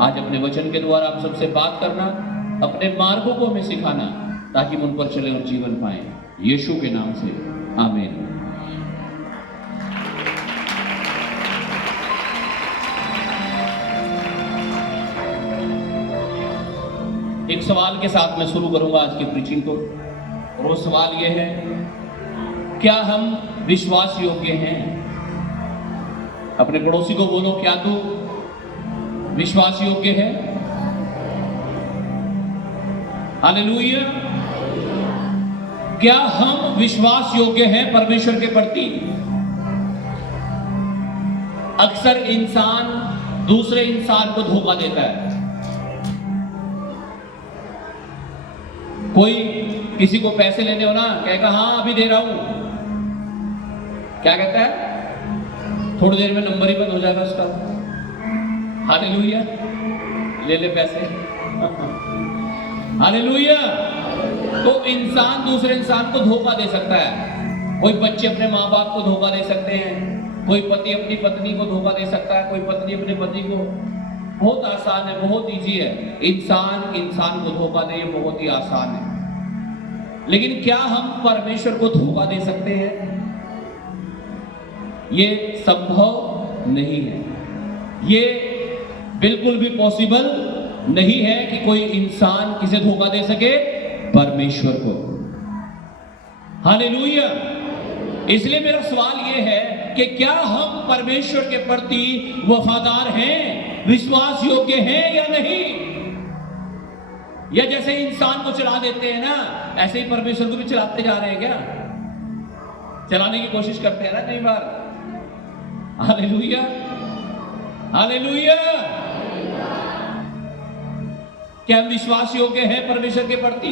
आज अपने वचन के द्वारा आप सबसे बात करना, अपने मार्गों को हमें सिखाना, ताकि हम उन पर चले और जीवन पाए। यीशु के नाम से आमीन। एक सवाल के साथ मैं शुरू करूंगा आज की प्रीचिंग को, और वो सवाल ये है, क्या हम विश्वास योग्य हैं? अपने पड़ोसी को बोलो, क्या तू विश्वास योग्य है? हालेलुया। क्या हम विश्वास योग्य हैं परमेश्वर के प्रति? अक्सर इंसान दूसरे इंसान को धोखा देता है। कोई किसी को पैसे लेने हो ना, कहेगा हाँ अभी दे रहा हूं, क्या कहता है? थोड़ी देर में नंबर ही बंद हो जाएगा उसका। हालेलुया, ले ले पैसे। हालेलुया। तो इंसान दूसरे इंसान को धोखा दे सकता है। कोई बच्चे अपने माँ बाप को धोखा दे सकते हैं, कोई पति अपनी पत्नी को धोखा दे सकता है, कोई पत्नी अपने पति को। बहुत आसान है, बहुत इजी है। इंसान इंसान को धोखा दे, ये बहुत ही आसान है। लेकिन क्या हम परमेश्वर को धोखा दे सकते हैं? ये संभव नहीं है। ये बिल्कुल भी पॉसिबल नहीं है कि कोई इंसान किसे धोखा दे सके? परमेश्वर को। हालेलुया। इसलिए मेरा सवाल यह है कि क्या हम परमेश्वर के प्रति वफादार हैं, विश्वास योग्य हैं या नहीं? या जैसे इंसान को चला देते हैं ना, ऐसे ही परमेश्वर को भी चलाते जा रहे हैं क्या? चलाने की कोशिश करते हैं ना कई बार। Hallelujah, hallelujah. क्या हम विश्वास योग्य हैं परमेश्वर के प्रति?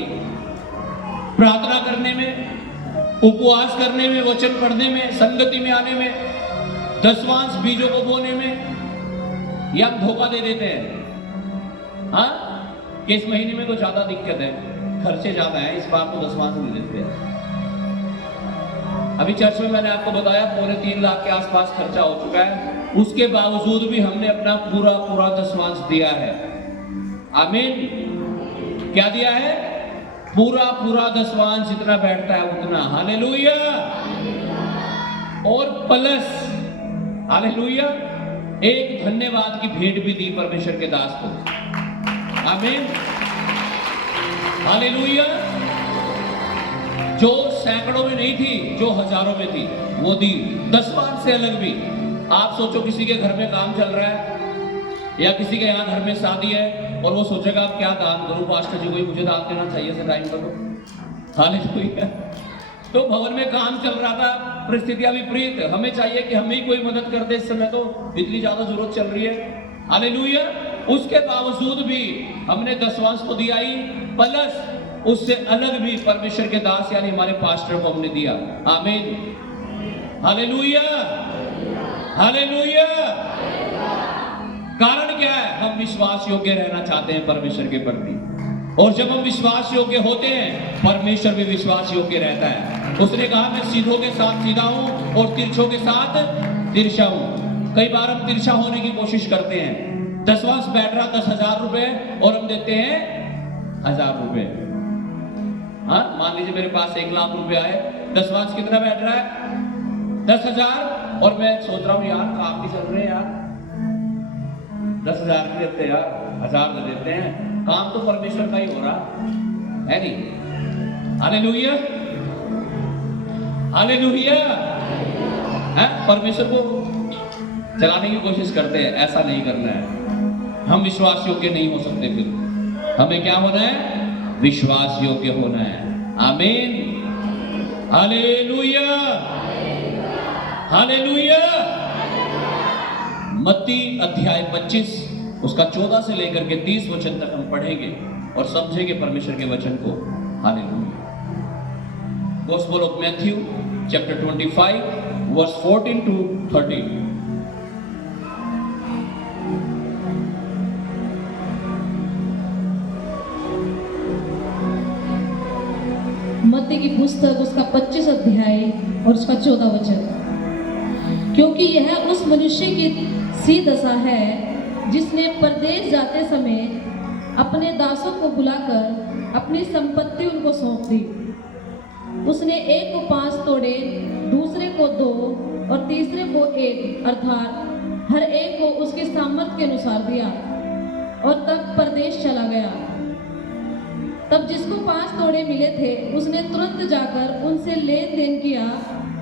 प्रार्थना करने में, उपवास करने में, वचन पढ़ने में, संगति में आने में, दसवांश बीजों को बोने में, या हम धोखा दे देते हैं? हाँ, कि इस महीने में तो ज्यादा दिक्कत है, खर्चे ज्यादा है, इस बार तो दसवांश नहीं देते हैं। अभी चर्च में मैंने आपको बताया 3.25 लाख के आसपास खर्चा हो चुका है, उसके बावजूद भी हमने अपना पूरा दसवांश दिया है। आमीन। क्या दिया है? पूरा दसवांश जितना बैठता है उतना। हालेलुया। और प्लस हालेलुया, एक धन्यवाद की भेंट भी दी परमेश्वर के दास को। आमीन। हालेलुया। जो सैकड़ों में नहीं थी, जो हजारों में थी, वो दी। दसवांश से अलग भी। आप सोचो किसी के घर में काम चल रहा है, या किसी के यहाँ घर में शादी है, और वो सोचेगा आप क्या दान करूं पास्टर जी, कोई मुझे दान देना चाहिए से टाइम करो। हालेलुया। तो भवन में काम चल रहा था, परिस्थितियां विपरीत, हमें चाहिए कि हमें ही कोई मदद कर दे, इस समय तो इतनी ज्यादा जरूरत चल रही है। हालेलुया। उसके बावजूद भी हमने दसवांश को दिया ही, प्लस उससे अलग भी परमेश्वर के दास यानी हमारे पास्टर को हमने दिया। आमीन। Hallelujah, hallelujah. कारण क्या है? हम विश्वास योग्य रहना चाहते हैं परमेश्वर के प्रति, और जब हम विश्वास योग्य होते हैं, परमेश्वर भी विश्वास योग्य रहता है। उसने कहा मैं सीधों के साथ सीधा हूं और तिरछों के साथ तिरछा हूं। कई बार हम तिरछा होने की कोशिश करते हैं। दसवांश बैठ रहा 10,000 रुपए और हम देते हैं 1,000 रुपए। हाँ, मान लीजिए मेरे पास 1 लाख रुपए आए, दसवांश कितना बैठ रहा है? 10,000। और मैं सोच रहा हूं यार काम भी चल रहे हैं यार, 10,000 नहीं देते यार, 1,000 दे देते हैं, काम तो परमेश्वर का ही हो रहा है नहीं? Hallelujah, hallelujah. परमेश्वर को चलाने की कोशिश करते हैं, ऐसा नहीं करना है। हम विश्वास योग्य नहीं हो सकते। फिर हमें क्या होना है? विश्वास योग्य होना है। आमीन। Hallelujah, hallelujah. मत्ती अध्याय 25 उसका 14 से लेकर के 30 वचन तक हम पढ़ेंगे और समझेंगे परमेश्वर के वचन को। Hallelujah. Gospel of Matthew chapter 25 verse 14 to 30। मत्ती की पुस्तक उसका 25 अध्याय और उसका 14 वचन। क्योंकि यह उस मनुष्य की सी दशा है जिसने परदेश जाते समय अपने दासों को बुलाकर अपनी संपत्ति उनको सौंप दी। उसने एक को 5 तोड़े, दूसरे को 2 और तीसरे को 1, अर्थात हर एक को उसके सामर्थ्य के अनुसार दिया और तब परदेश चला गया। तब जिसको 5 तोड़े मिले थे उसने तुरंत जाकर उनसे लेन देन किया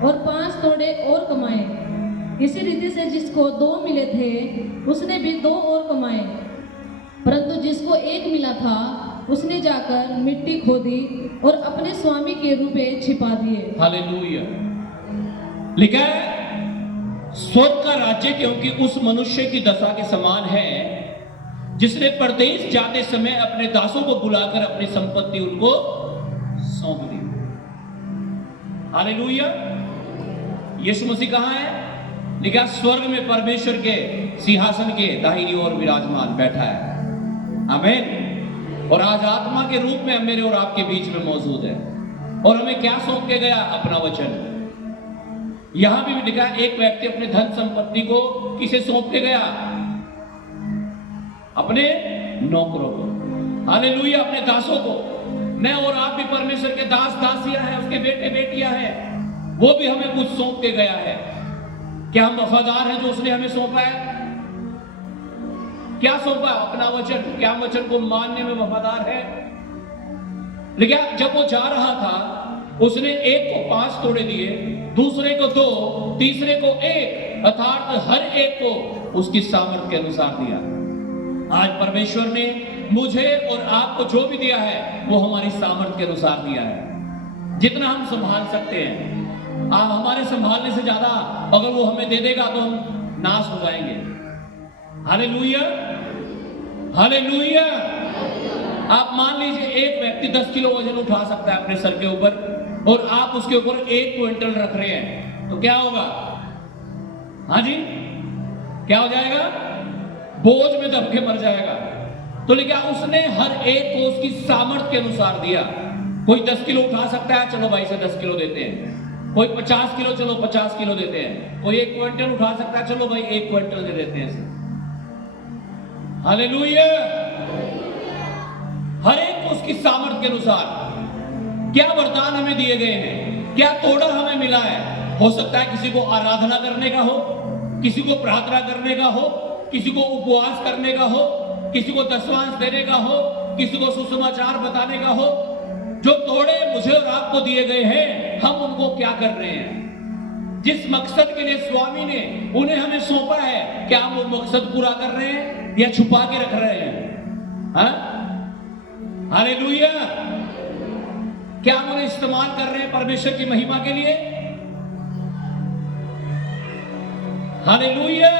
और 5 तोड़े और कमाए। इसी रीति से जिसको 2 मिले थे उसने भी 2 और कमाए। परंतु जिसको 1 मिला था उसने जाकर मिट्टी खोदी और अपने स्वामी के रुपए छिपा दिए। हालेलुया। लिखा है स्वर्ग का राज्य क्योंकि उस मनुष्य की दशा के समान है जिसने परदेश जाते समय अपने दासों को बुलाकर अपनी संपत्ति उनको सौंप दी। हालेलुया। यीशु मसीह कहां है? लिखा स्वर्ग में परमेश्वर के सिंहासन के दाहिनी ओर विराजमान बैठा है। आमीन। और आज आत्मा के रूप में मेरे और आपके बीच में मौजूद है। और हमें क्या सौंप के गया? अपना वचन। यहां भी लिखा है एक व्यक्ति अपने धन संपत्ति को किसे सौंप के गया? अपने नौकरों को। हालेलुया। अपने दासों को। मैं और आप भी परमेश्वर के दास दासियां हैं, उसके बेटे बेटियां हैं। वो भी हमें कुछ सौंप के गया है। क्या हम वफादार हैं जो उसने हमें सौंपा है? क्या सौंपा? अपना वचन। क्या हम वचन को मानने में वफादार है? लेकिन जब वो जा रहा था उसने एक को 5 तोड़े दिए, दूसरे को 2, तीसरे को 1, अर्थात हर एक को उसकी सामर्थ्य के अनुसार दिया। आज परमेश्वर ने मुझे और आपको जो भी दिया है वो हमारी सामर्थ्य के अनुसार दिया है। जितना हम संभाल सकते हैं। आप हमारे संभालने से ज्यादा अगर वो हमें दे देगा तो हम नाश हो जाएंगे। हालेलुया। हालेलुया। आप मान लीजिए एक व्यक्ति 10 किलो वजन उठा सकता है अपने सर के ऊपर और आप उसके ऊपर 1 क्विंटल रख रहे हैं तो क्या होगा? हाँ जी, क्या हो जाएगा? बोझ में दब के मर जाएगा। तो लेकिन उसने हर एक को उसकी सामर्थ्य के अनुसार दिया। कोई 10 किलो उठा सकता है, चलो भाई से 10 किलो देते हैं। कोई 50 किलो, चलो 50 किलो देते हैं। कोई 1 क्विंटल उठा सकता है, चलो भाई 1 क्विंटल दे देते हैं। हालेलुया। हर एक को उसकी सामर्थ्य के अनुसार क्या वरदान हमें दिए गए हैं, क्या तोड़ा हमें मिला है। हो सकता है किसी को आराधना करने का हो, किसी को प्रार्थना करने का हो, किसी को उपवास करने का हो, किसी को दशवांश देने का हो, किसी को सुसमाचार बताने का हो। जो तोड़े मुझे और आपको दिए गए हैं हम उनको क्या कर रहे हैं? जिस मकसद के लिए स्वामी ने उन्हें हमें सौंपा है, क्या हम वो मकसद पूरा कर रहे हैं या छुपा के रख रहे हैं? हाँ? हालेलुया। क्या हम उन्हें इस्तेमाल कर रहे हैं परमेश्वर की महिमा के लिए? हालेलुया।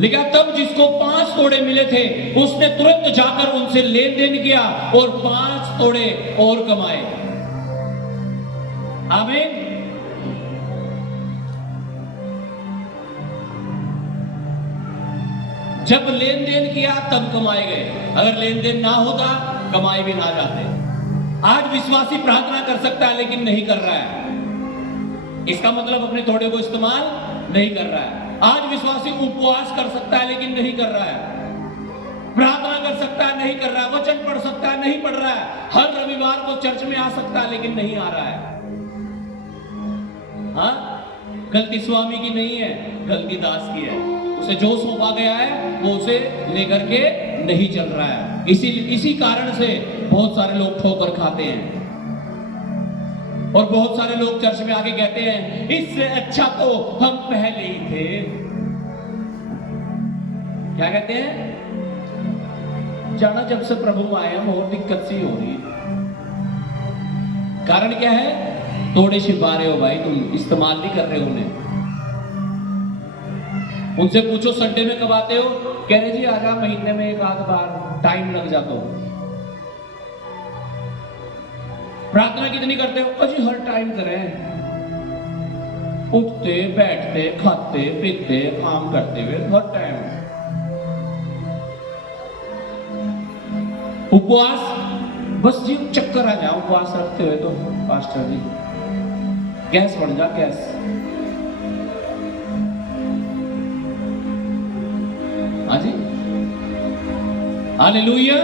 लेकिन तब जिसको 5 तोड़े मिले थे उसने तुरंत जाकर उनसे लेन देन किया और 5 तोड़े और कमाए। आमीन। जब लेन देन किया तब कमाए गए। अगर लेन देन ना होता कमाए भी ना जाते। आज विश्वासी प्रार्थना कर सकता है लेकिन नहीं कर रहा है। इसका मतलब अपने थोड़े को इस्तेमाल नहीं कर रहा है। आज विश्वासी उपवास कर सकता है लेकिन नहीं कर रहा है। प्रार्थना कर सकता है, नहीं कर रहा है। वचन पढ़ सकता है, नहीं पढ़ रहा है। हर रविवार को चर्च में आ सकता है लेकिन नहीं आ रहा है। हाँ? गलती स्वामी की नहीं है, गलती दास की है। उसे जो सौंपा गया है वो उसे लेकर के नहीं चल रहा है। इसी कारण से बहुत सारे लोग ठोकर खाते हैं और बहुत सारे लोग चर्च में आके कहते हैं इससे अच्छा तो हम पहले ही थे। क्या कहते हैं? जाना जब से प्रभु आए हम और दिक्कत सी हो रही। कारण क्या है? तोड़े छिपा रहे हो भाई, तुम इस्तेमाल नहीं कर रहे हो उन्हें। उनसे पूछो संडे में कब आते हो? कह रहे जी आजा महीने में 1 आध बार, टाइम लग जाता हो। प्रार्थना कितनी करते हो? अजी हर टाइम करें। उठते बैठते खाते पीते काम करते हुए हर टाइम। उपवास बस जी चक्कर आ जाओ उपवास रखते हुए तो पास्टर जी गैस बढ़ जा गैस। हाँ जी, हालेलुया।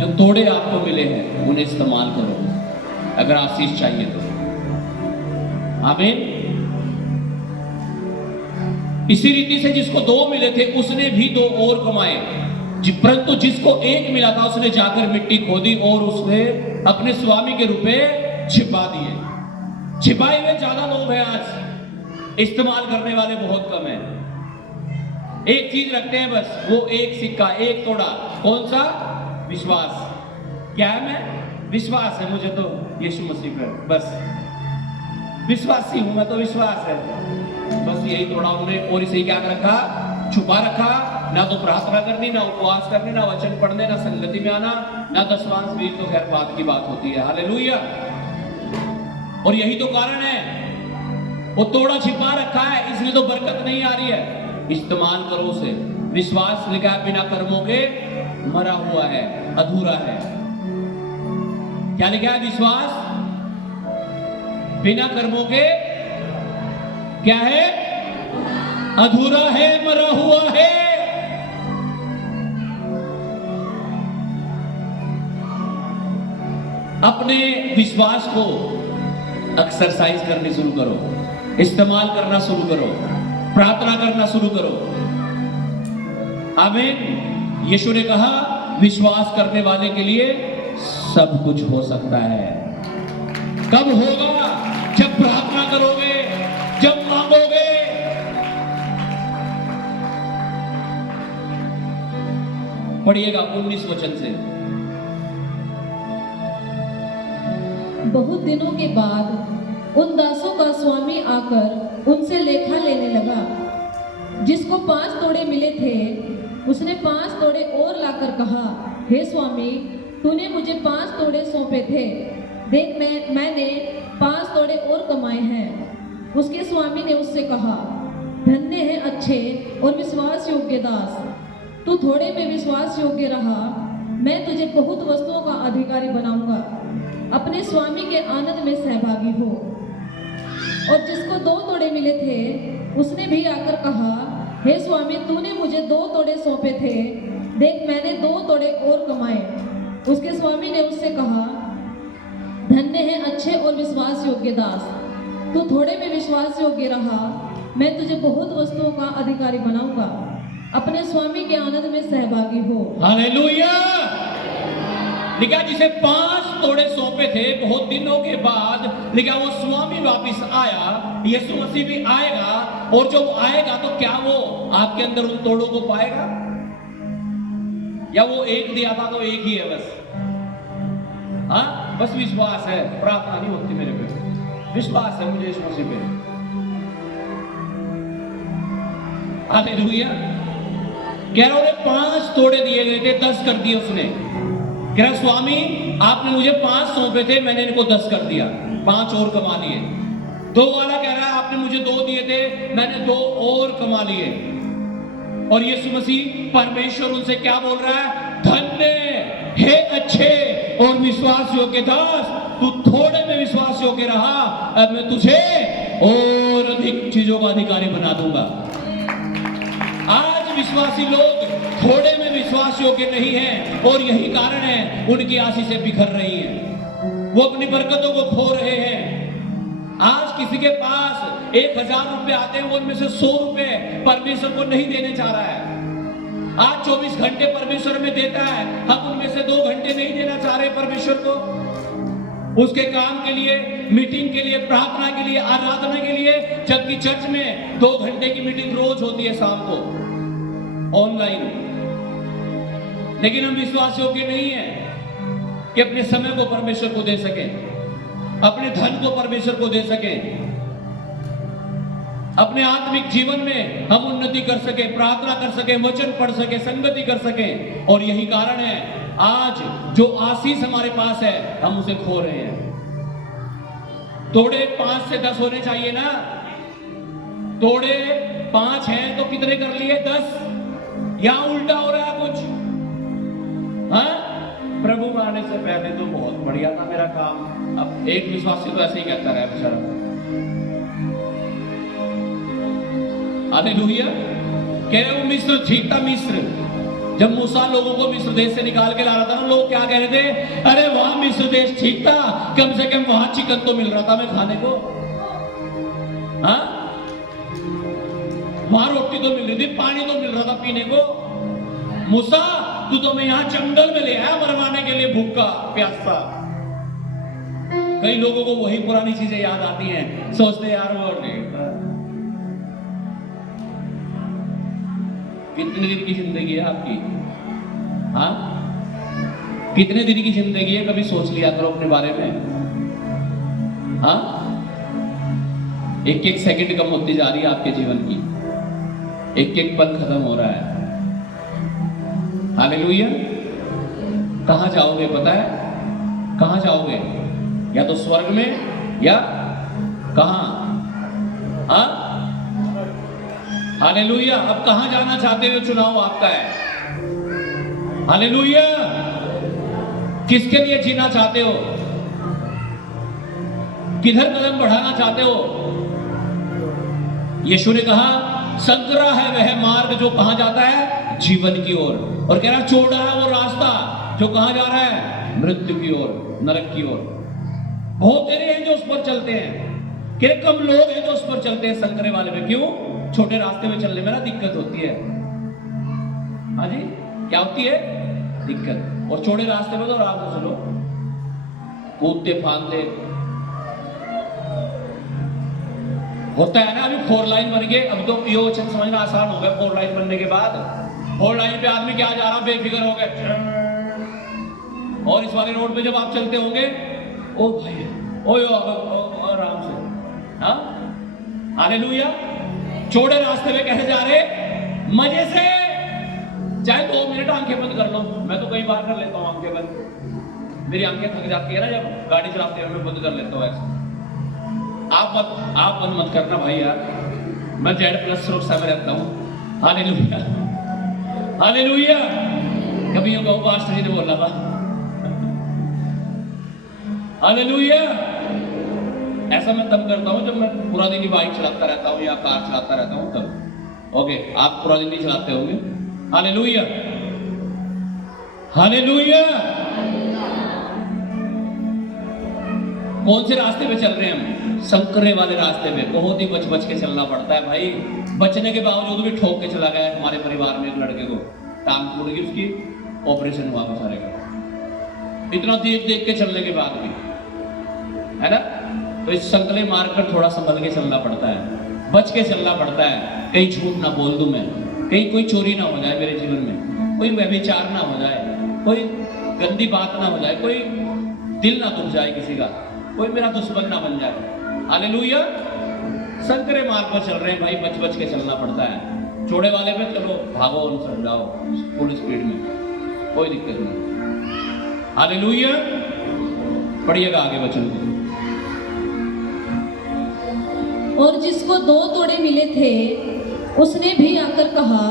जो तोड़े आपको मिले हैं उन्हें इस्तेमाल करो अगर आशीष चाहिए तो। आमीन। इसी रीति से जिसको 2 मिले थे उसने भी 2 और कमाए, परंतु जिसको 1 मिला था उसने जाकर मिट्टी खोदी और उसने अपने स्वामी के रुपए छिपा दिए। छिपाए हुए ज्यादा लोग हैं आज, इस्तेमाल करने वाले बहुत कम हैं। एक चीज रखते हैं बस, वो एक सिक्का, एक तोड़ा। कौन सा? विश्वास। क्या है? मैं विश्वास है मुझे तो यीशु मसीह पर, बस विश्वासी हूं मैं तो, विश्वास है बस। यही तोड़ा उन्होंने और इसे क्या रखा? छुपा रखा। ना तो प्रार्थना करनी, ना उपवास करनी, ना वचन पढ़ने, ना संगति में आना, ना दशमांश भी, तो खैर बात की बात होती है। हालेलुया। और यही तो कारण है, वो तोड़ा छिपा रखा है, इसलिए तो बरकत नहीं आ रही है। इस्तेमाल करो उसे। विश्वास लिखा है बिना कर्मों के मरा हुआ है, अधूरा है। क्या लिखा है? विश्वास बिना कर्मों के क्या है? अधूरा है, मरा हुआ है। अपने विश्वास को एक्सरसाइज करनी शुरू करो, इस्तेमाल करना शुरू करो, प्रार्थना करना शुरू करो। आमीन। यीशु ने कहा विश्वास करने वाले के लिए सब कुछ हो सकता है। कब होगा? जब प्रार्थना करोगे, जब मांगोगे। पढ़िएगा 19 वचन से। बहुत दिनों के बाद उन दासों का स्वामी आकर उनसे लेखा लेने लगा। जिसको 5 तोड़े मिले थे उसने 5 तोड़े और लाकर कहा, हे स्वामी, तूने मुझे 5 तोड़े सौंपे थे, देख मैंने 5 तोड़े और कमाए हैं। उसके स्वामी ने उससे कहा, धन्य है अच्छे और विश्वास योग्य दास, तू थोड़े में विश्वास योग्य रहा, मैं तुझे बहुत वस्तुओं का अधिकारी बनाऊंगा। अपने स्वामी के आनंद में सहभागी हो। और जिसको 2 तोड़े मिले थे उसने भी आकर कहा, हे स्वामी, तूने मुझे 2 तोड़े सौंपे थे, देख मैंने 2 तोड़े और कमाए। उसके स्वामी ने उससे कहा, धन्य है अच्छे और विश्वास योग्य दास, तू थोड़े में विश्वास योग्य रहा, मैं तुझे बहुत वस्तुओं का अधिकारी बनाऊंगा। अपने स्वामी के आनंद में सहभागी हो। हालेलुया। लिखा जिसे 5 तोड़े सौंपे थे, बहुत दिनों के बाद लिखा वो स्वामी वापिस आया। यीशु मसीह भी आएगा, और जब आएगा तो क्या वो आपके अंदर उन तोड़ों को पाएगा? या वो एक दिया था तो एक ही है बस? हाँ, बस विश्वास है, प्रार्थना नहीं होती मेरे पे, विश्वास है मुझे यीशु मसीह पे। हालेलुया। कह रहा उन्हें 5 तोड़े दिए गए थे, 10 कर दिए उसने। कह रहा स्वामी, आपने मुझे 5 सौंपे थे, मैंने इनको 10 कर दिया, 5 और कमा लिए। 2 वाला कह रहा है आपने मुझे 2 दिए थे, मैंने 2 और कमा लिए। और यीशु मसीह परमेश्वर उनसे क्या बोल रहा है? धन्य हे अच्छे और विश्वास योग्य दास, तू थोड़े में विश्वास योग्य रहा, अब मैं तुझे और अधिक चीजों का अधिकारी बना दूंगा। आज विश्वासी लोग थोड़े में विश्वास योग्य नहीं है, और यही कारण है उनकी आशीषें बिखर रही हैं, वो अपनी बरकतों को खो रहे हैं। आज किसी के पास 1000 रुपए आते हैं, वो उनमें से 100 रुपए परमेश्वर को नहीं देने चाह रहा है। आज 24 घंटे परमेश्वर में देता है, हम उनमें से 2 घंटे नहीं देना चाह रहे परमेश्वर को। उसके काम के लिए, मीटिंग के लिए, प्रार्थना के लिए, आराधना के लिए, जबकि चर्च में 2 घंटे की मीटिंग रोज होती है शाम को ऑनलाइन। लेकिन हम विश्वास योग्य नहीं है कि अपने समय को परमेश्वर को दे सके, अपने धन को परमेश्वर को दे सके, अपने आत्मिक जीवन में हम उन्नति कर सके, प्रार्थना कर सके, वचन पढ़ सके, संगति कर सके। और यही कारण है आज जो आशीष हमारे पास है हम उसे खो रहे हैं। तोड़े 5 से 10 होने चाहिए ना। तोड़े 5 हैं तो कितने कर लिए? 10। यहां उल्टा हो रहा है कुछ। हाँ, प्रभु आने से पहले तो बहुत बढ़िया था मेरा काम। अब एक विश्वासी तो ऐसे ही कहता रहा बेचारा। हालेलुया। कह रहे वो मिस्र ठीक था। मिस्र जब मूसा लोगों को मिस्र देश से निकाल के ला रहा था ना, लोग क्या कह रहे थे, अरे वहां मिस्र देश ठीक था, कम से कम वहां चिकन तो मिल रहा था हमें खाने को, हाँ वहां रोटी तो मिल रही थी, पानी तो मिल रहा था पीने को। मूसा तू तो मैं यहाँ जंगल में ले आया मरवाने के लिए, भूखा प्यासा। कई लोगों को वही पुरानी चीजें याद आती हैं, सोचते यार वो कितने दिन की जिंदगी है आपकी, हाँ कितने दिन की जिंदगी है, कभी सोच लिया करो अपने बारे में। हाँ एक एक सेकंड कम होती जा रही है आपके जीवन की, एक एक पल खत्म हो रहा है। हालेलुया। कहां जाओगे पता है, कहां जाओगे, या तो स्वर्ग में या कहां, हाँ हालेलुया। अब कहां जाना चाहते हो, चुनाव आपका है। हालेलुया। किसके लिए जीना चाहते हो, किधर कदम बढ़ाना चाहते हो। यीशु ने कहा संकरा है वह मार्ग जो कहां जाता है, जीवन की ओर, और कह रहा चौड़ा है वो रास्ता जो कहां जा रहा है, मृत्यु की ओर, नरक की ओर। बहुत तेरे हैं जो उस पर चलते हैं, कि कम लोग हैं जो उस पर चलते हैं संकरे वाले में। क्यों, छोटे रास्ते में चलने में ना दिक्कत होती है। हाँ जी, क्या होती है, दिक्कत। और चौड़े रास्ते में तो आराम से चलो, कूदते फांदते होता है ना। अभी 4 लाइन बन गए, अब तो यो समझना आसान हो गया। 4 लाइन बनने के बाद 4 लाइन पे आदमी क्या जा रहा, बेफिक्र हो गए। और इस वाले रोड पे जब आप चलते होंगे, ओ भाई ओ आराम से, हाँ हालेलुया। चौड़े रास्ते में कैसे जा रहे, मजे से, चाहे 2 मिनट आंखें बंद कर लो। मैं तो कई बार कर लेता हूँ आंखें बंद, मेरी आंखें थक जाती है ना जब गाड़ी चलाते हुए, मैं बंद कर लेता हूँ ऐसे। आप बंद मत करना भाई यार, मैं Z+ सुरक्षा में रहता हूँ। Hallelujah hallelujah. कभी यूं कहो पास्टर जी ने बोला था, हालेलुया। ऐसा मैं तब करता हूँ जब मैं पूरा दिन ही बाइक चलाता रहता हूँ या कार चलाता रहता हूँ तब। ओके, आप पूरा दिन नहीं चलाते होंगे। Hallelujah hallelujah. कौन से रास्ते पे चल रहे हैं हम, संकरे वाले रास्ते में। बहुत ही बच बच के चलना पड़ता है भाई। बचने के बावजूद भी ठोक के चला गया हमारे परिवार में एक लड़के को, टांग टूट गई उसकी, ऑपरेशन हुआ बेचारे का। इतना देख देख के चलने के बाद भी, है ना। तो इस संकले मार्ग पर थोड़ा संभल के चलना पड़ता है, बच के चलना पड़ता है। कहीं झूठ ना बोल दूं मैं, कहीं कोई चोरी ना हो जाए मेरे जीवन में, कोई व्यभिचार ना हो जाए, कोई गंदी बात ना हो जाए, कोई दिल ना दुख जाए किसी का, कोई मेरा दुश्मन ना बन जाए। हालेलुया। संकरे मार्ग पर चल रहे हैं भाई, बच बच के चलना पड़ता है। चौड़े वाले पे चलो, भागो अनुसर जाओ फुल स्पीड में, कोई दिक्कत नहीं। हालेलुया। पढ़िएगा आगे वचन को। और जिसको 2 तोड़े मिले थे उसने भी आकर कहा,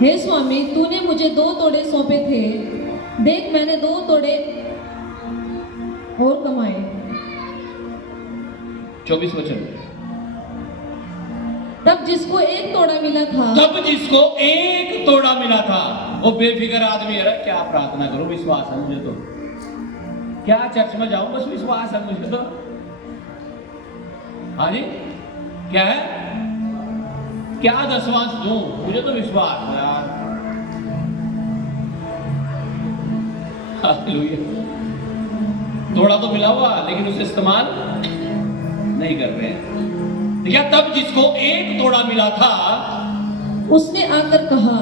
हे स्वामी तूने मुझे 2 तोड़े सौंपे थे, देख मैंने 2 तोड़े और कमाए। 24 वचन। तब जिसको 1 तोड़ा मिला था, तब जिसको 1 तोड़ा मिला था, वो बेफिक्र आदमी है। क्या प्रार्थना करूं, विश्वास है मुझे तो, क्या चर्च में जाऊं, बस विश्वास है मुझे तो। हाँ जी, क्या है, क्या दशवांश दूं, मुझे तो विश्वास है यार। हालेलुया। थोड़ा तो मिला हुआ लेकिन उसे इस्तेमाल नहीं कर रहे हैं। देखिए, तब जिसको 1 तोड़ा मिला था उसने आकर कहा,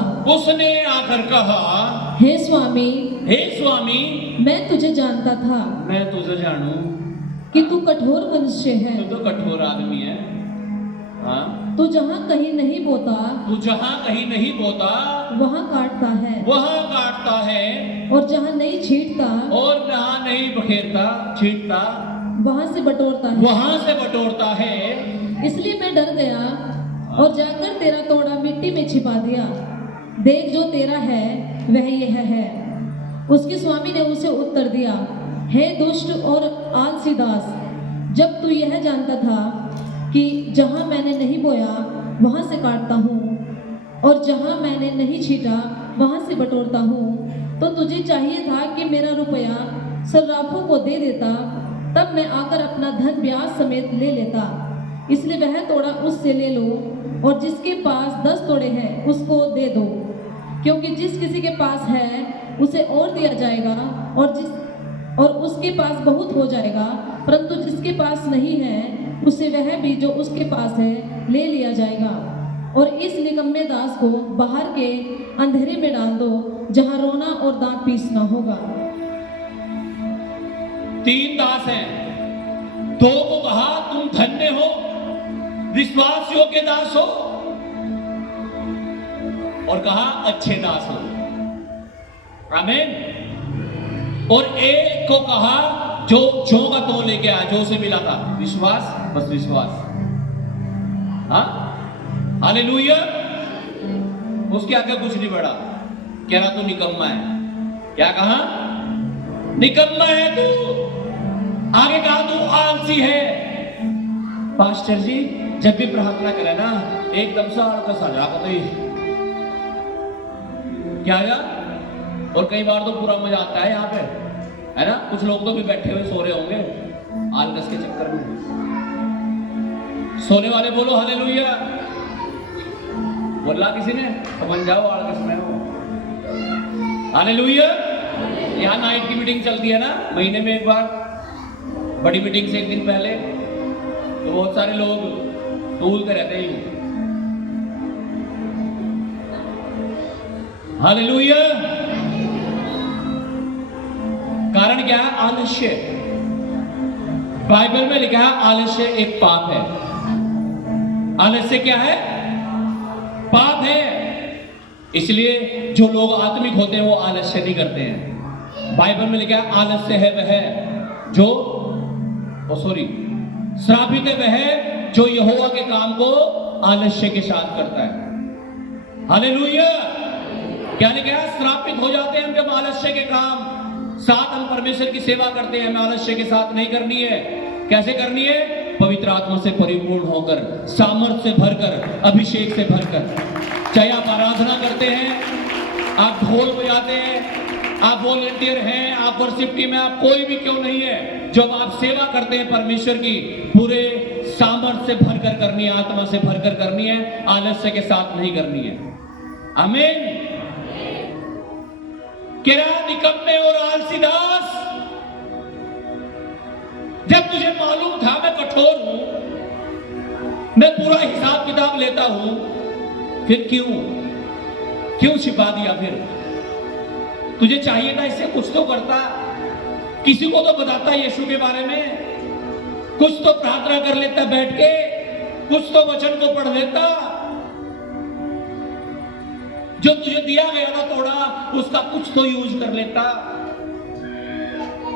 हे स्वामी मैं तुझे जानता था मैं तुझे जानूं कि तू कठोर मनुष्य है, तू तो कठोर आदमी है। हाँ, तू जहाँ कहीं नहीं बोता वहाँ काटता है, और जहाँ नहीं छींटता छींटता वहाँ से बटोरता है। इसलिए मैं डर गया और जाकर तेरा तोड़ा मिट्टी में छिपा दिया। देख जो तेरा है वह यह है। उसके स्वामी ने उसे उत्तर दिया, हे दुष्ट और आलसी दास, जब तू यह जानता था कि जहाँ मैंने नहीं बोया वहाँ से काटता हूँ, और जहाँ मैंने नहीं छीटा वहाँ से बटोरता हूँ, तो तुझे चाहिए था कि मेरा रुपया सर्राफों को दे देता, तब मैं आकर अपना धन ब्याज समेत ले लेता। इसलिए वह तोड़ा उससे ले लो, और जिसके पास 10 तोड़े हैं उसको दे दो, क्योंकि जिस किसी के पास है उसे और दिया जाएगा, और उसके पास बहुत हो जाएगा, परंतु जिसके पास नहीं है उसे वह भी जो उसके पास है ले लिया जाएगा। और इस निकम्मे दास को बाहर के अंधेरे में डाल दो, जहाँ रोना और दांत पीसना होगा। 3 दास हैं, 2 को कहा तुम धन्य हो, विश्वास योग्य दास हो, और कहा अच्छे दास हो। आमीन। और एक को कहा जो का तो लेके आया, जो उसे मिला था, विश्वास, बस विश्वास। हाँ, हालेलुया। उसके आगे कुछ नहीं बढ़ा, कह रहा तू निकम्मा है। क्या कहा? निकम्मा है तू। आगे कहा तू आलसी है। पास्टर जी जब भी प्रार्थना करे ना एकदम से आलस आ जाता क्या आया? और कई बार तो पूरा मजा आता है यहाँ पे, है ना? कुछ लोग तो भी बैठे हुए सो रहे होंगे आलस के चक्कर में। सोने वाले बोलो हालेलुया। बोला किसी ने? समझ जाओ आलस में हो। हालेलुया। यहाँ नाइट की मीटिंग चलती है ना, महीने में एक बार, बड़ी मीटिंग से एक दिन पहले, तो बहुत सारे लोग टूलते रहते हैं। हालेलुया। कारण क्या है? आलस्य। बाइबल में लिखा है आलस्य एक पाप है। आलस्य क्या है? पाप है। इसलिए जो लोग आत्मिक होते हैं वो आलस्य नहीं करते हैं। बाइबल में लिखा है आलस्य है वह जो श्रापित है वह जो यहोवा के काम को आलस्य के साथ करता है। हालेलुया। क्या लिखा है? श्रापित हो जाते हैं हम जब आलस्य के काम साथ हम परमेश्वर की सेवा करते हैं। हमें आलस्य के साथ नहीं करनी है। कैसे करनी है? पवित्र आत्मा से परिपूर्ण होकर, सामर्थ्य से भरकर, अभिषेक से भरकर। चाहे आप आराधना करते हैं, आप ढोल बजाते हैं, आप वॉलंटियर हैं, आप वर्शिप टीम में, आप कोई भी क्यों नहीं है, जब आप सेवा करते हैं परमेश्वर की, पूरे सामर्थ्य से भरकर करनी है, आत्मा से भरकर करनी है, आलस्य के साथ नहीं करनी है। आमीन। क्या निकम्मे और आलसी दास, जब तुझे मालूम था मैं कठोर हूं, मैं पूरा हिसाब किताब लेता हूं, फिर क्यों छिपा दिया? फिर तुझे चाहिए था इससे कुछ तो करता, किसी को तो बताता यीशु के बारे में, कुछ तो प्रार्थना कर लेता बैठ के, कुछ तो वचन को पढ़ लेता। जो तुझे दिया गया था तोड़ा, उसका कुछ तो यूज कर लेता।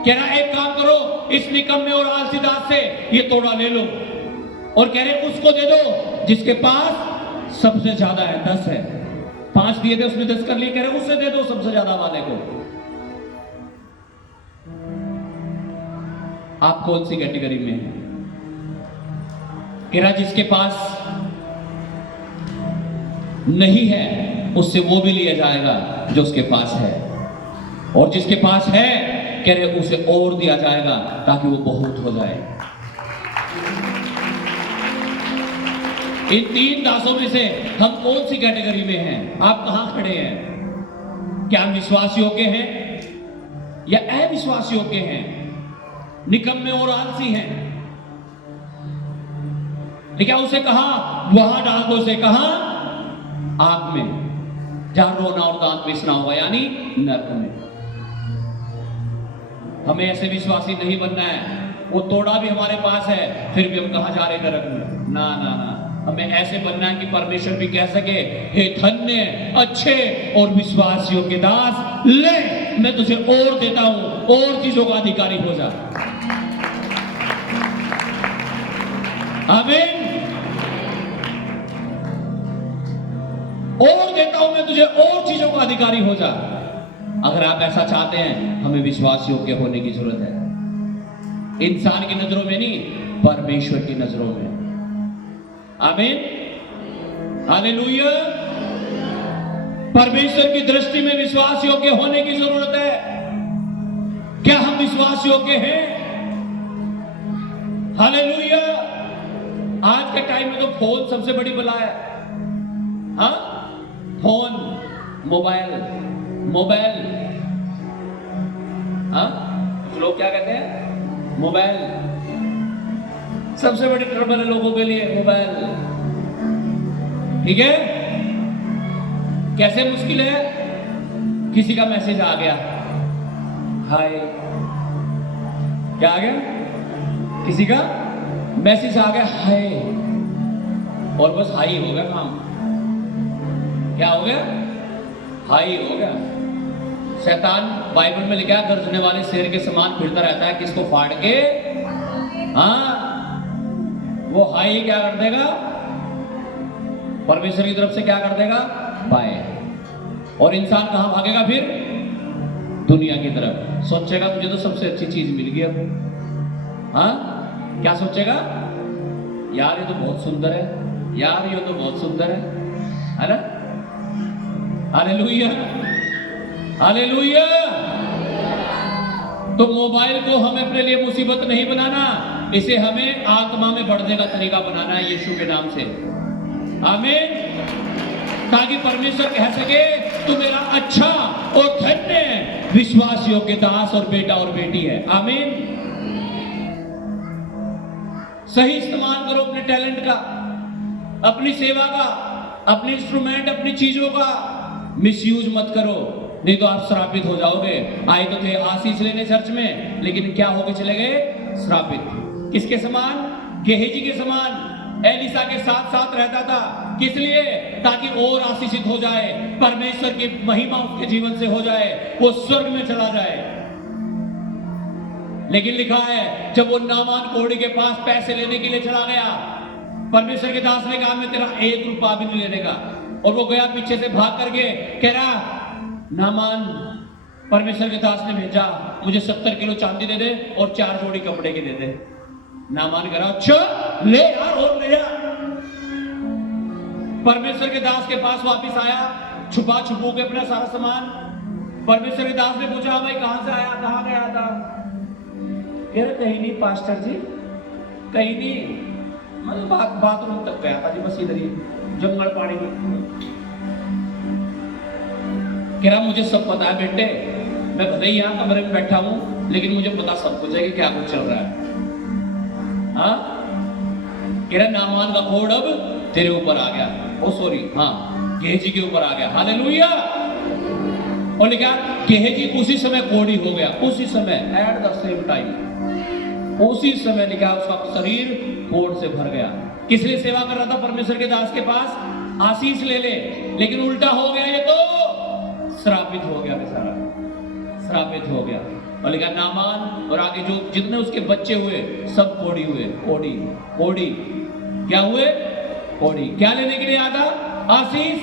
कह रहा एक काम करो, इस निकम्मे और आलसी दास से ये तोड़ा ले लो, और कह रहे उसको दे दो जिसके पास सबसे ज्यादा है। 10 है, 5 दिए थे उसने 10 कर लिए, कह रहे उसे दे दो सबसे ज्यादा वाले को। आप कौन सी कैटेगरी में हैं? कह रहा जिसके पास नहीं है उससे वो भी लिया जाएगा जो उसके पास है, और जिसके पास है कह रहे उसे और दिया जाएगा ताकि वो बहुत हो जाए। इन 3 दासों में से हम कौन सी कैटेगरी में हैं? आप कहां खड़े हैं? क्या हम विश्वास योग्य हैं या अविश्वास योग्य हैं? निकम्मे और आलसी हैं। लेकिन उसे कहा वहां डाल दो, उसे कहा आग में, जहां रोना और दांत पीसना होगा, यानी नरक में। हमें ऐसे विश्वासी नहीं बनना है। वो तोड़ा भी हमारे पास है, फिर भी हम कहां जा रहे नरक में? ना ना ना, हमें ऐसे बनना है कि परमेश्वर भी कह सके हे धन्य, अच्छे और विश्वास योग्य दास, ले मैं तुझे और देता हूं, और चीजों का अधिकारी हो जा। आमीन। और देता हूं मैं तुझे, और चीजों का अधिकारी हो जा। अगर आप ऐसा चाहते हैं, हमें विश्वास योग्य होने की जरूरत है। इंसान की नजरों में नहीं, परमेश्वर की नजरों में। आमीन। हालेलुया। परमेश्वर की दृष्टि में विश्वास योग्य होने की जरूरत है। क्या हम विश्वास योग्य हैं? हालेलुया। आज के टाइम में तो फोन सबसे बड़ी बला है। हाँ, फोन, मोबाइल, मोबाइल। हाँ, कुछ लोग क्या कहते हैं? मोबाइल सबसे बड़ी ट्रबल है लोगों के लिए, मोबाइल। ठीक है? कैसे मुश्किल है? किसी का मैसेज आ गया, हाय, क्या आ गया? किसी का मैसेज आ गया, हाय, और बस हाई हो गया काम। क्या हो गया? हाई हो गया। शैतान बाइबल में लिखा है, गर्जने वाले शेर के समान फिरता रहता है, किसको फाड़ के। हाँ, वो हाई क्या कर देगा? परमेश्वर की तरफ से क्या कर देगा? बाय। और इंसान कहां भागेगा फिर? दुनिया की तरफ। सोचेगा मुझे तो सबसे अच्छी चीज मिल गई अब। हाँ, क्या सोचेगा? यार ये तो बहुत सुंदर है, यार ये तो बहुत सुंदर है ना? Hallelujah, hallelujah. तो मोबाइल को हमें अपने लिए मुसीबत नहीं बनाना, इसे हमें आत्मा में बढ़ने का तरीका बनाना है यीशु के नाम से। आमीन। ताकि परमेश्वर कह सके तू मेरा अच्छा और धन्य विश्वास योग्य दास और बेटा और बेटी है। आमीन। सही इस्तेमाल करो अपने टैलेंट का, अपनी सेवा का, अपने इंस्ट्रूमेंट, अपनी चीजों का मिसयूज मत करो, नहीं तो आप श्रापित हो जाओगे। आए तो थे आशीष लेने चर्च में, लेकिन क्या होके चले गए? श्रापित। किसके समान? गेहजी के समान। एलिसा के साथ साथ रहता था, किस लिए? ताकि और आशीषित हो जाए, परमेश्वर की महिमा उसके जीवन से हो जाए, वो स्वर्ग में चला जाए। लेकिन लिखा है जब वो नामान कोढ़ी के पास पैसे लेने के लिए चला गया, परमेश्वर के दास ने कहा मैं तेरा 1 रुपया भी नहीं लेने का, और वो गया पीछे से भाग करके, कह रहा नामान, परमेश्वर के दास ने भेजा मुझे 70 किलो चांदी दे दे और 4 जोड़ी कपड़े के दे दे। नामान कह रहा अच्छा ले यार, और ले जा। परमेश्वर के दास के पास वापस आया, छुपा छुपू के अपना सारा सामान। परमेश्वर के दास ने पूछा भाई कहां से आया, कहां गया था? कह रहे कहीं नहीं पास्टर जी, कहीं नहीं, मतलब बाथरूम तक गया था जी, बस इधर ही जंगल पानी में। कह रहा मुझे सब पता है बेटे, मैं भले ही यहाँ कमरे में बैठा हूं, लेकिन मुझे पता सब कुछ है कि क्या कुछ चल रहा है। हाँ, कह रहा नामान का कोड अब तेरे ऊपर आ गया, ओ सॉरी, हाँ गेहजी के ऊपर आ गया। हालेलुया। और लिखा गेहजी उसी समय कोड़ी हो गया, उसी समय, एट द सेम टाइम, उसी समय लिखा उसका शरीर कोड़ से भर गया। किस लिए सेवा कर रहा था परमेश्वर के दास के पास? आशीष ले ले, लेकिन उल्टा हो गया, ये तो श्रापित हो गया बेचारा, श्रापित हो गया। और लिखा नामान और आगे जो जितने उसके बच्चे हुए सब कोड़ी हुए। कोड़ी, कोड़ी क्या हुए? कोड़ी। क्या लेने के लिए आता? आशीष।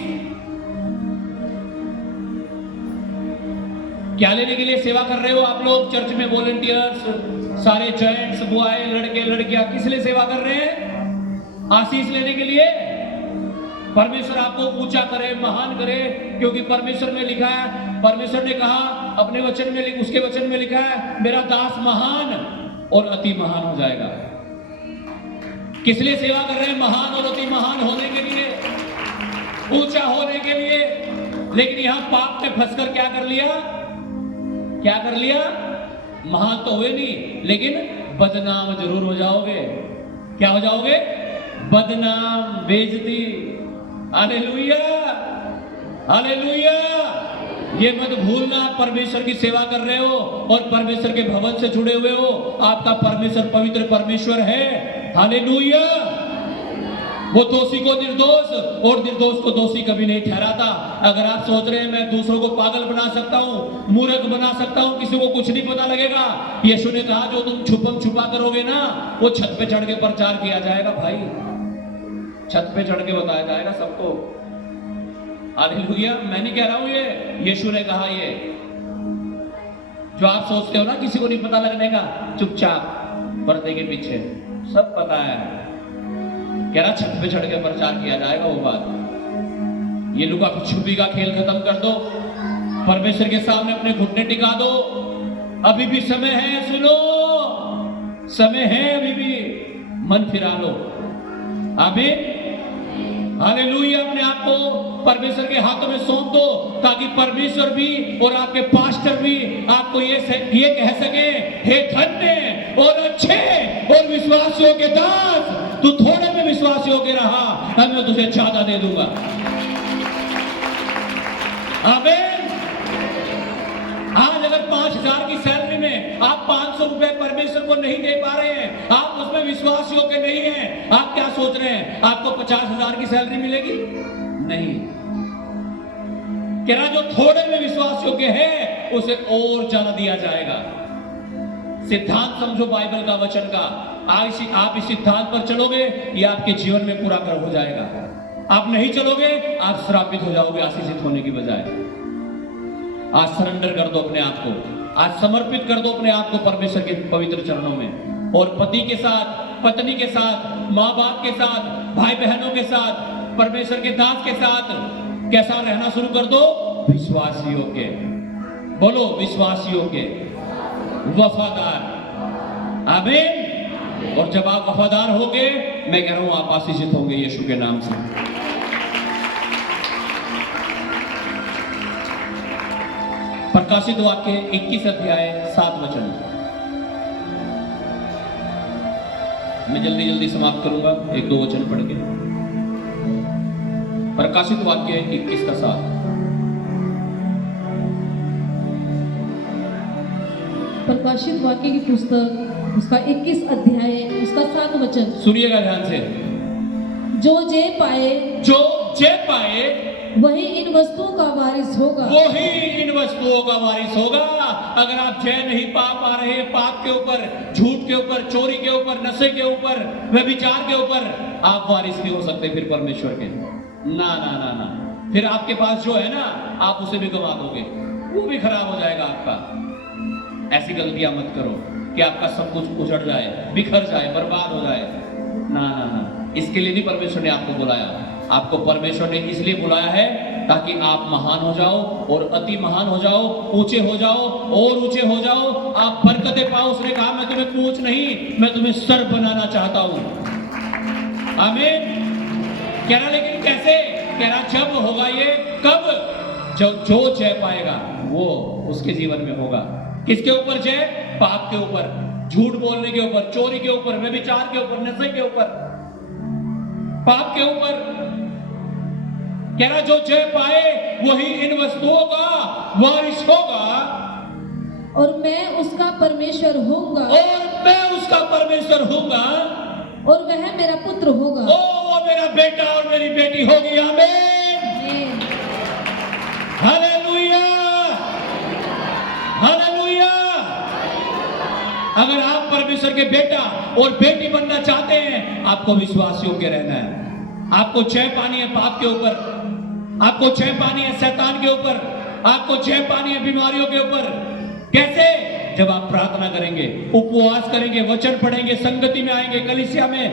क्या लेने के लिए सेवा कर रहे हो आप लोग चर्च में? वॉलंटियर्स, सारे जेंट्स, बॉय, लड़के लड़कियां, किस लिए सेवा कर रहे हैं? आशीष लेने के लिए। परमेश्वर आपको ऊंचा करे, महान करे, क्योंकि परमेश्वर में लिखा है, परमेश्वर ने कहा अपने वचन में, उसके वचन में लिखा है मेरा दास महान और अति महान हो जाएगा। किस लिए सेवा कर रहे हैं? महान और अति महान होने के लिए, ऊंचा होने के लिए। लेकिन यहां पाप में फंसकर क्या कर लिया? क्या कर लिया? महान तो हुए नहीं, लेकिन बदनाम जरूर हो जाओगे। क्या हो जाओगे? बदनाम, बेइज्जती। Hallelujah, hallelujah. ये मत भूलना, परमेश्वर की सेवा कर रहे हो और परमेश्वर के भवन से जुड़े हुए हो। आपका परमेश्वर पवित्र परमेश्वर है। हालेलुया। वो दोषी को निर्दोष और निर्दोष को दोषी कभी नहीं ठहराता। अगर आप सोच रहे हैं मैं दूसरों को पागल बना सकता हूँ, मूर्ख बना सकता हूँ, किसी को कुछ नहीं पता लगेगा, यीशु ने कहा जो तुम छुपम छुपा करोगे ना, वो छत पे चढ़ के प्रचार किया जाएगा। भाई छत पे चढ़ के बताया जाएगा सबको। हालेलुया। मैं नहीं कह रहा हूं, ये यीशु ने कहा। ये जो आप सोचते हो ना किसी को नहीं पता लगने का, चुपचाप पर्दे के पीछे सब पता है। कह रहा छत पे चढ़ के प्रचार किया जाएगा वो बात। ये लुका छुपी का खेल खत्म कर दो, परमेश्वर के सामने अपने घुटने टिका दो। अभी भी समय है, सुनो, समय है, अभी भी मन फिरा लो। आमीन, हालेलुया। अपने आप को परमेश्वर के हाथों में सौंप दो, ताकि परमेश्वर भी और आपके पास्टर भी आपको ये कह सके, हे धन्य और अच्छे और विश्वास योग्य दास, तू थोड़े में विश्वास योग्य रहा, मैं तुझे ज्यादा दे दूंगा। आमीन। आज अगर 5,000 की सैलरी में आप 500 रुपए परमेश्वर को नहीं दे पा रहे हैं, आप उसमें विश्वास योग्य नहीं है, आप क्या सोच रहे हैं आपको 50,000 की सैलरी मिलेगी? नहीं। क्या जो थोड़े में विश्वास योग्य है उसे और ज्यादा दिया जाएगा। सिद्धांत समझो बाइबल का, वचन का। आप इस सिद्धांत पर चलोगे, ये आपके जीवन में पूरा कर हो जाएगा। आप नहीं चलोगे, आप श्रापित हो जाओगे आशीषित होने की बजाय। आज सरेंडर कर दो अपने आप को, आज समर्पित कर दो अपने आप को परमेश्वर के पवित्र चरणों में, और पति के साथ, पत्नी के साथ, माँ बाप के साथ, भाई बहनों के साथ, परमेश्वर के दास के साथ कैसा रहना शुरू कर दो? विश्वास योग्य। बोलो, विश्वास योग्य, वफादार। आमीन। और जब आप वफादार होंगे, मैं कह रहा हूं आप आशीषित होंगे यीशु के नाम से। प्रकाशित वाक्य 21 अध्याय 7 वचन। मैं जल्दी जल्दी समाप्त करूंगा, 1-2 वचन पढ़ के। प्रकाशित वाक्य 21 का 7। प्रकाशित वाक्य की पुस्तक उसका 21 अध्याय उसका 7 वचन। सुनिएगा ध्यान से। जो जे पाए वही इन वस्तुओं का वारिस होगा। वही इन वस्तुओं का वारिस होगा। अगर आप जय नहीं पा रहे पाप के ऊपर, झूठ के ऊपर, चोरी के ऊपर, नशे के ऊपर, व्यभिचार के ऊपर, आप वारिस नहीं हो सकते फिर परमेश्वर के। ना ना ना ना, फिर आपके पास जो है ना, आप उसे भी गंवा दोगे, वो भी खराब हो जाएगा आपका। ऐसी गलतियां मत करो कि आपका सब कुछ उजड़ जाए, बिखर जाए, बर्बाद हो जाए। ना ना ना, इसके लिए नहीं परमेश्वर ने आपको बुलाया। आपको परमेश्वर ने इसलिए बुलाया है ताकि आप महान हो जाओ और अति महान हो जाओ, ऊंचे हो जाओ और ऊंचे हो जाओ, आप बरकतें पाओ। उसने कहा, मैं तुम्हें पूंछ नहीं, मैं तुम्हें सर बनाना चाहता हूं। आमीन। कह रहा, लेकिन कैसे? कह रहा, जब होगा ये, कब? जो जय पाएगा वो उसके जीवन में होगा। किसके ऊपर जय? पाप के ऊपर, झूठ बोलने के ऊपर, चोरी के ऊपर, व्यभिचार के ऊपर, नशे के ऊपर, पाप के ऊपर। कह रहा, जो जय पाए वही इन वस्तुओं का वारिस होगा, और मैं उसका परमेश्वर होऊंगा, और मैं उसका परमेश्वर होऊंगा, और वह मेरा पुत्र होगा। ओ, वो मेरा बेटा और मेरी बेटी होगी। आमीन। Hallelujah, hallelujah. अगर आप परमेश्वर के बेटा और बेटी बनना चाहते हैं, आपको विश्वास योग्य रहना है। आपको जय पानी है पाप के ऊपर, आपको जय पानी है शैतान के ऊपर, आपको जय पानी है बीमारियों के ऊपर। कैसे? जब आप प्रार्थना करेंगे, उपवास करेंगे, वचन पढ़ेंगे, संगति में आएंगे, कलीसिया में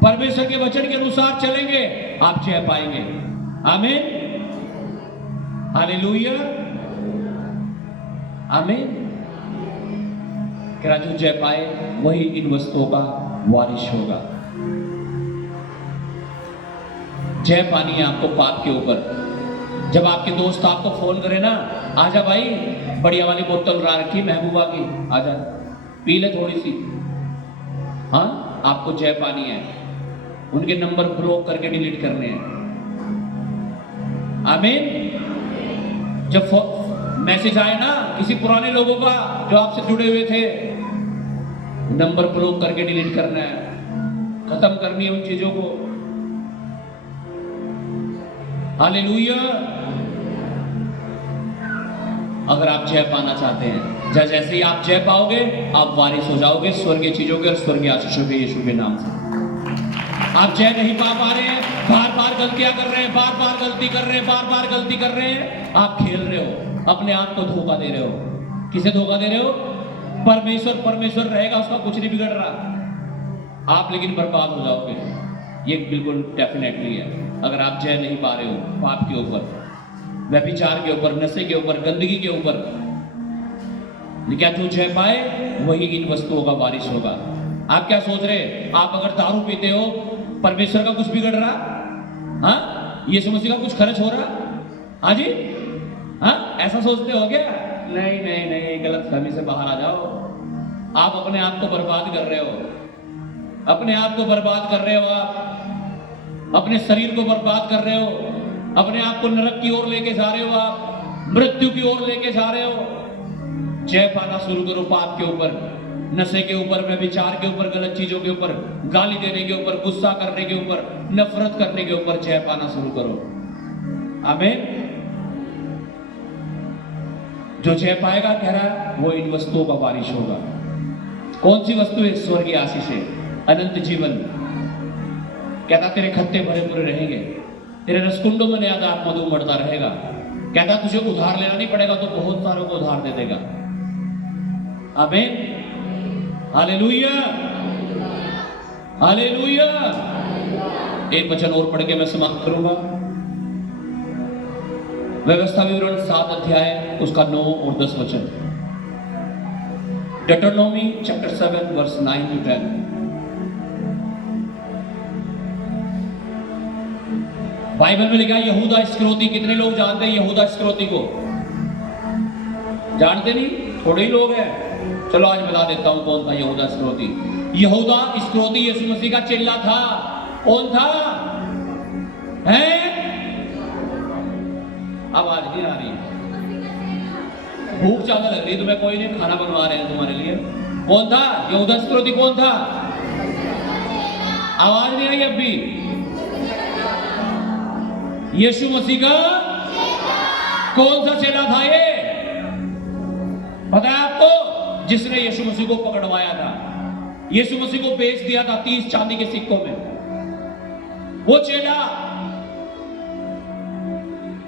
परमेश्वर के वचन के अनुसार चलेंगे, आप जय पाएंगे। आमीन, हालेलुया, आमीन। जो जय पाए वही इन वस्तुओं का वारिस होगा। जय पानी है आपको पाप के ऊपर। जब आपके दोस्त आपको फोन करे ना, आजा भाई, बढ़िया वाली बोतल ला रखी महबूबा की, आजा पी ले थोड़ी सी, हाँ, आपको जय पानी है। उनके नंबर ब्लॉक करके डिलीट करने हैं। आमीन। जब मैसेज आए ना किसी पुराने लोगों का जो आपसे जुड़े हुए थे, नंबर ब्लॉक करके डिलीट करना है, खत्म करनी है उन चीजों को। हालेलुया। अगर आप जय पाना चाहते हैं, जैसे ही आप जय पाओगे, आप वारिस हो जाओगे स्वर्गीय चीजों के और स्वर्गीय आशीषों के, यीशु के नाम से। आप जय नहीं पा रहे हैं, बार बार गलतियां कर रहे हैं, बार बार गलती कर रहे हैं, बार बार गलती कर रहे हैं, आप खेल रहे हो, अपने आप को धोखा दे रहे हो। किसे धोखा दे रहे हो? परमेश्वर रहेगा, उसका कुछ नहीं बिगड़ रहा, आप लेकिन बर्बाद हो जाओगे। ये बिल्कुल डेफिनेटली है। अगर आप जय नहीं पा रहे हो पाप के ऊपर, व्यभिचार के ऊपर, नशे के ऊपर, गंदगी के ऊपर, क्या जो जय पाए वही इन वस्तुओं का वारिस होगा। आप क्या सोच रहे, आप अगर दारू पीते हो परमेश्वर का कुछ बिगड़ रहा? हाँ, यीशु मसीह का कुछ खर्च हो रहा? हाँ जी, हाँ, ऐसा सोचते हो क्या? नहीं नहीं नहीं, गलत फहमी से बाहर आ जाओ। आप अपने आप को बर्बाद कर रहे हो, अपने आप को बर्बाद कर रहे हो, आप अपने शरीर को बर्बाद कर रहे हो, अपने आप को नरक की ओर लेके जा रहे हो, आप मृत्यु की ओर लेके जा रहे हो। जय पाना शुरू करो पाप के ऊपर, नशे के ऊपर, व्यभिचार के ऊपर, गलत चीजों के ऊपर, गाली देने के ऊपर, गुस्सा करने के ऊपर, नफरत करने के ऊपर जय पाना शुरू करो। आमीन। जो जय पाएगा, कह रहा है, वो इन वस्तुओं का वारिस होगा। कौन सी वस्तु है? स्वर्गीय आशीष है, अनंत जीवन। कहता तेरे खत्ते भरे पूरे रहेंगे, तेरे रसकुंडों में नया दाख मधु बढ़ता रहेगा। कहता तुझे उधार लेना नहीं पड़ेगा, तो बहुत सारों को उधार दे देगा। आमीन, हालेलुया, हालेलुया। एक वचन और पढ़ के मैं समाप्त करूंगा। व्यवस्था विवरण 7 अध्याय उसका 9 और 10 वचन। Deuteronomy chapter 7 verse 9 to 10। Bible में लिखा है यहूदा इस्करियोती। कितने लोग जानते हैं यहूदा इस्करियोती को? जानते नहीं, थोड़े ही लोग हैं। चलो आज बता देता हूं कौन था यहूदा इस्करियोती। यहूदा इस्करियोती यीशु मसीह का चेला था। कौन था? हैं? आवाज नहीं आ रही, भूख ज्यादा लग रही है तुम्हें, कोई नहीं, खाना बनवा रहे हैं तुम्हारे लिए। कौन था यहूदा इस्करियोती? कौन था? आवाज नहीं आई अब भी। यीशु मसीह का कौन सा चेला था ये? पता है आपको? जिसने यीशु मसीह को पकड़वाया था, यीशु मसीह को बेच दिया था 30 चांदी के सिक्कों में। वो चेला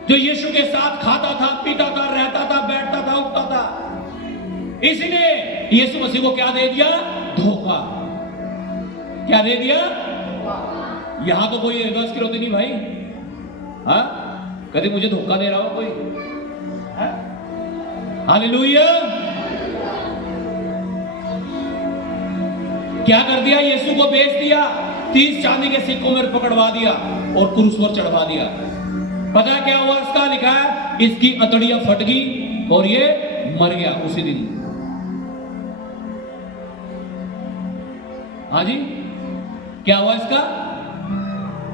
जो यीशु के साथ खाता था, पीता था, रहता था, बैठता था, उठता था, इसने यीशु मसीह को क्या दे दिया? धोखा। क्या दे दिया? यहां तो कोई यहूदा इस्करियोती नहीं भाई। हाँ, कभी मुझे धोखा दे रहा हो कोई? हालेलुया। क्या कर दिया? यीशु को बेच दिया, 30 चांदी के सिक्कों में पकड़वा दिया और क्रूस पर चढ़वा दिया। पता क्या हुआ इसका? लिखा है इसकी अतड़ियां फट गई और ये मर गया उसी दिन। हाँ जी, क्या हुआ इसका?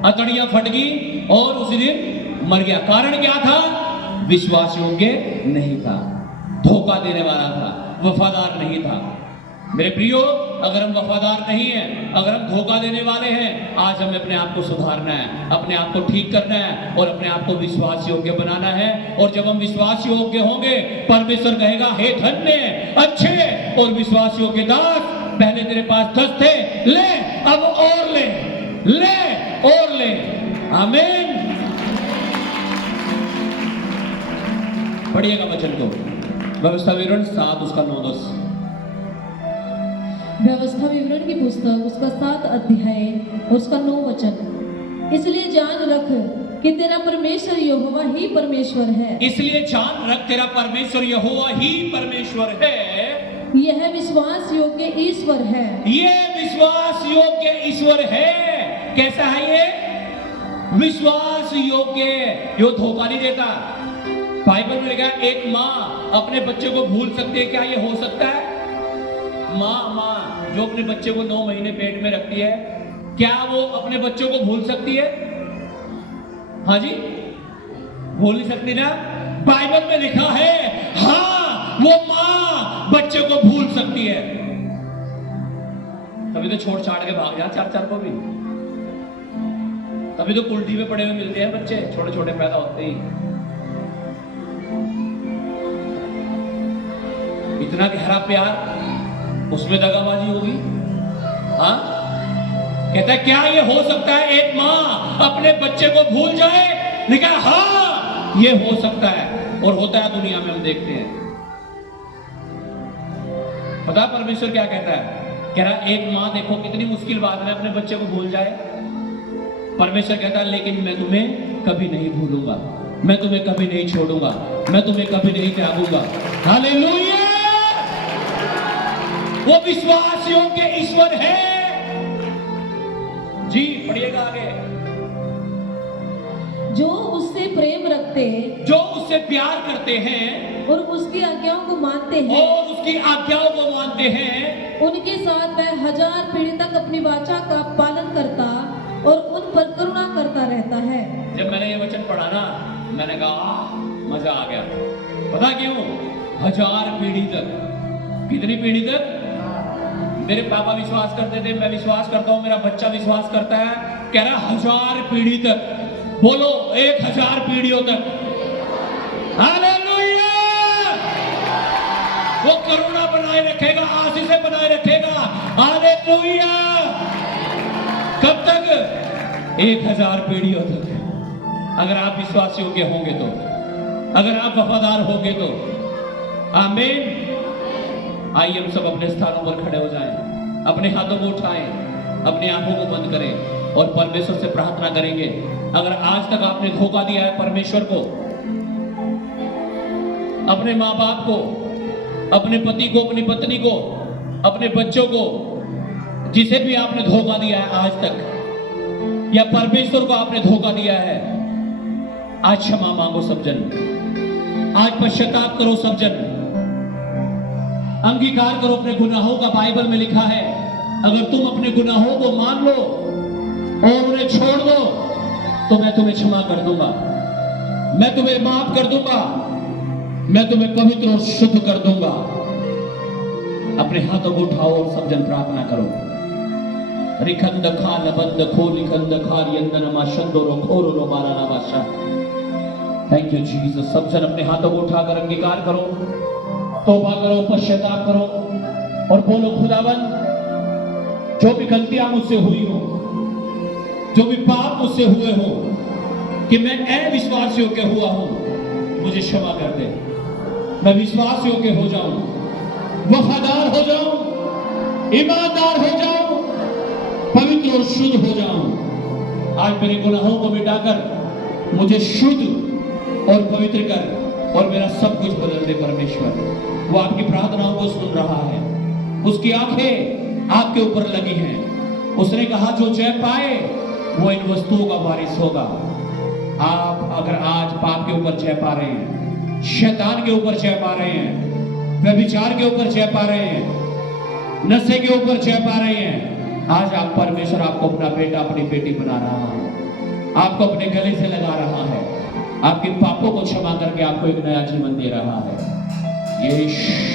अतड़ियां फट गई और उसी दिन मर गया। कारण क्या था? विश्वास योग्य नहीं था, धोखा देने वाला था, वफादार नहीं था। मेरे प्रियो, अगर हम वफादार नहीं हैं, अगर हम धोखा देने वाले हैं, आज हमें अपने आप को सुधारना है, अपने आप को ठीक करना है और अपने आप को विश्वास योग्य बनाना है। और जब हम विश्वास योग्य होंगे, परमेश्वर कहेगा, हे धन्य अच्छे और विश्वास योग्य दास, पहले तेरे पास 10 थे, ले अब और ले, ले और ले। आमीन। पढ़िएगा वचन को, व्यवस्था विवरण 7 उसका 9-10। व्यवस्था विवरण की पुस्तक उसका 7 अध्याय और उसका 9 वचन। इसलिए जान रख कि तेरा परमेश्वर यहोवा ही परमेश्वर है। इसलिए जान रख तेरा परमेश्वर यहोवा ही परमेश्वर है। यह विश्वास योग्य ईश्वर है। ये विश्वास योग्य ईश्वर है। कैसा है ये? विश्वास योग्य। यो धोखा नहीं देता। बाइबल में लिखा है एक माँ अपने बच्चे को भूल सकती है। क्या ये हो सकता है? माँ जो अपने बच्चे को 9 महीने पेट में रखती है, क्या वो अपने बच्चों को भूल सकती है? हाँ जी, भूल नहीं सकती ना। बाइबल में लिखा है हाँ, वो माँ बच्चे को भूल सकती है। तभी तो छोड़ छाड़ के भाग जा 4-4 को भी। तभी तो कुल्टी में पड़े हुए मिलते हैं बच्चे, छोटे छोटे पैदा होते ही। इतना गहरा प्यार, उसमें दगाबाजी होगी? हाँ, कहता है क्या ये हो सकता है एक माँ अपने बच्चे को भूल जाए? लिखा हाँ, ये हो सकता है और होता है दुनिया में, हम देखते हैं। पता परमेश्वर क्या कहता है? कह रहा एक माँ देखो कितनी मुश्किल बात है अपने बच्चे को भूल जाए। परमेश्वर कहता है लेकिन मैं तुम्हें कभी नहीं भूलूंगा, मैं तुम्हें कभी नहीं छोड़ूंगा, मैं तुम्हें कभी नहीं त्यागूंगा। हालेलुया! वो विश्वासियों के ईश्वर है। जी पढ़िएगा आगे। जो उससे प्रेम रखते, जो उससे प्यार करते हैं और उसकी आज्ञाओं को मानते हैं, और उसकी आज्ञाओं को मानते हैं, उनके साथ वह 1000 पीढ़ी तक अपनी वाचा का पालन करता और उन पर करुणा करता रहता है। जब मैंने ये वचन पढ़ा ना, मैंने कहा मजा आ गया। पता क्यों? 1000 पीढ़ी तक। कितनी पीढ़ी तक? मेरे पापा विश्वास करते थे, मैं विश्वास करता हूं, मेरा बच्चा विश्वास करता है, कह रहा 1000 पीढ़ी तक। बोलो 1000 पीढ़ियों तक। हालेलुया! वो करुणा बनाए रखेगा, आशीषें बनाए रखेगा। हालेलुया! कब तक? 1000 पीढ़ियों तक। अगर आप विश्वासी योग्य होंगे तो, अगर आप वफादार होंगे तो। आमीन। आइए हम सब अपने स्थानों पर खड़े हो जाएं, अपने हाथों को उठाएं, अपनी आंखों को बंद करें और परमेश्वर से प्रार्थना करेंगे। अगर आज तक आपने धोखा दिया है परमेश्वर को, अपने माँ बाप को, अपने पति को, अपनी पत्नी को, अपने बच्चों को, जिसे भी आपने धोखा दिया है आज तक, या परमेश्वर को आपने धोखा दिया है, आज क्षमा मांगो सब जन, आज पश्चाताप करो सब जन, अंगीकार करो अपने गुनाहों का। बाइबल में लिखा है अगर तुम अपने गुनाहों को मान लो और उन्हें छोड़ दो तो मैं तुम्हें क्षमा कर दूंगा, मैं तुम्हें माफ कर दूंगा, मैं तुम्हें पवित्र और शुद्ध कर दूंगा। अपने हाथों को उठाओ और सब जन प्रार्थना करो। रिखंद खा नबंद खो लिखंद खार यंदनमा शंदोरो खोरो मारा नाबाशा। Thank you Jesus. सब जन अपने हाथों को उठाकर अंगीकार करो, तौबा करो, पश्चाताप करो और बोलो खुदावन, जो भी गलतियां मुझसे हुई हो, जो भी पाप मुझसे हुए हो, कि मैं अविश्वास योग्य हुआ हूं, मुझे क्षमा कर दे। मैं विश्वास योग्य हो जाऊं, वफादार हो जाऊं, ईमानदार हो जाऊं, पवित्र और शुद्ध हो जाऊं। आज मेरे गुनाहों को मिटाकर मुझे शुद्ध और पवित्र कर और मेरा सब कुछ बदल दे परमेश्वर। वो आपकी प्रार्थनाओं को सुन रहा है, उसकी आंखें आपके ऊपर लगी हैं। उसने कहा जो जय पाए वो इन वस्तुओं का वारिस होगा। आप अगर आज पाप के ऊपर जय पा रहे हैं, शैतान के ऊपर जय पा रहे हैं, व्यभिचार के ऊपर जय पा रहे हैं, नशे के ऊपर जय पा रहे हैं, आज आप परमेश्वर आपको अपना बेटा अपनी बेटी बना रहा है, आपको अपने गले से लगा रहा है, आपके पापों को क्षमा करके आपको एक नया जीवन दे रहा है। यीशु